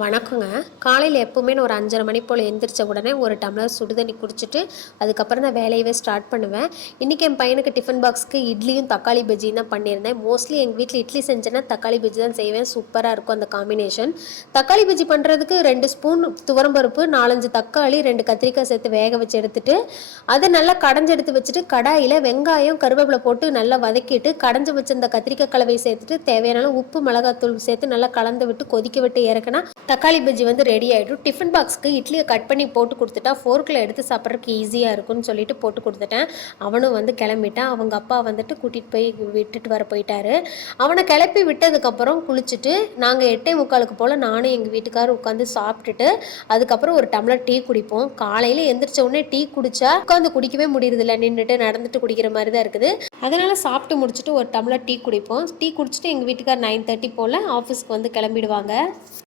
வணக்கங்க. காலையில் எப்போவுமே நான் ஒரு 5:30 மணி போல் எந்திரிச்ச உடனே ஒரு டம்ளர் சுடு தண்ணி குடிச்சிட்டு அதுக்கப்புறம் தான் வேலையவே ஸ்டார்ட் பண்ணுவேன். இன்றைக்கி என் பையனுக்கு டிஃபன் பாக்ஸ்க்கு இட்லியும் தக்காளி பஜ்ஜியும் தான் பண்ணியிருந்தேன். மோஸ்ட்லி எங்கள் வீட்டில் இட்லி செஞ்சேன்னா தக்காளி பஜ்ஜி தான் செய்வேன். சூப்பராக இருக்கும் அந்த காம்பினேஷன். தக்காளி பஜ்ஜி பண்ணுறதுக்கு 2 ஸ்பூன் துவரம்பருப்பு, 4-5 தக்காளி, 2 கத்திரிக்காய் சேர்த்து வேக வச்சு எடுத்துட்டு அதை நல்லா கடைஞ்சி எடுத்து வச்சுட்டு கடாயில் வெங்காயம் கருவேப்பிலை போட்டு நல்லா வதக்கிட்டு கடைஞ்சி வச்சிருந்த கத்திரிக்காய் கலவையை சேர்த்துட்டு தேவையான உப்பு மிளகாத்தூள் சேர்த்து நல்லா கலந்து விட்டு கொதிக்க விட்டு இறக்குனா தக்காளி பஜ்ஜி வந்து ரெடி ஆகிடும். டிஃபன் பாக்ஸ்க்கு இட்லியை கட் பண்ணி போட்டு கொடுத்துட்டா ஃபோர்க்கில் எடுத்து சாப்பிட்றதுக்கு ஈஸியாக இருக்கும்னு சொல்லிட்டு போட்டு கொடுத்துட்டேன். அவனும் வந்து கிளம்பிட்டான். அவங்க அப்பா வந்துட்டு கூட்டிகிட்டு போய் விட்டுட்டு வர போயிட்டாரு. அவனை கிளப்பி விட்டதுக்கப்புறம் குளிச்சுட்டு நாங்கள் 8:45 போல் நானும் எங்கள் வீட்டுக்காரர் உட்காந்து சாப்பிட்டுட்டு அதுக்கப்புறம் ஒரு டம்ளர் டீ குடிப்போம். காலையில் எந்திரிச்ச உடனே டீ குடித்தா உட்காந்து குடிக்கவே முடியறதில்ல, நின்றுட்டு நடந்துட்டு குடிக்கிற மாதிரி தான் இருக்குது. அதனால் சாப்பிட்டு முடிச்சுட்டு ஒரு டம்ளர் டீ குடிப்போம். டீ குடிச்சிட்டு எங்கள் வீட்டுக்கார் 9:30 போல் ஆஃபீஸ்க்கு வந்து கிளம்பிடுவாங்க.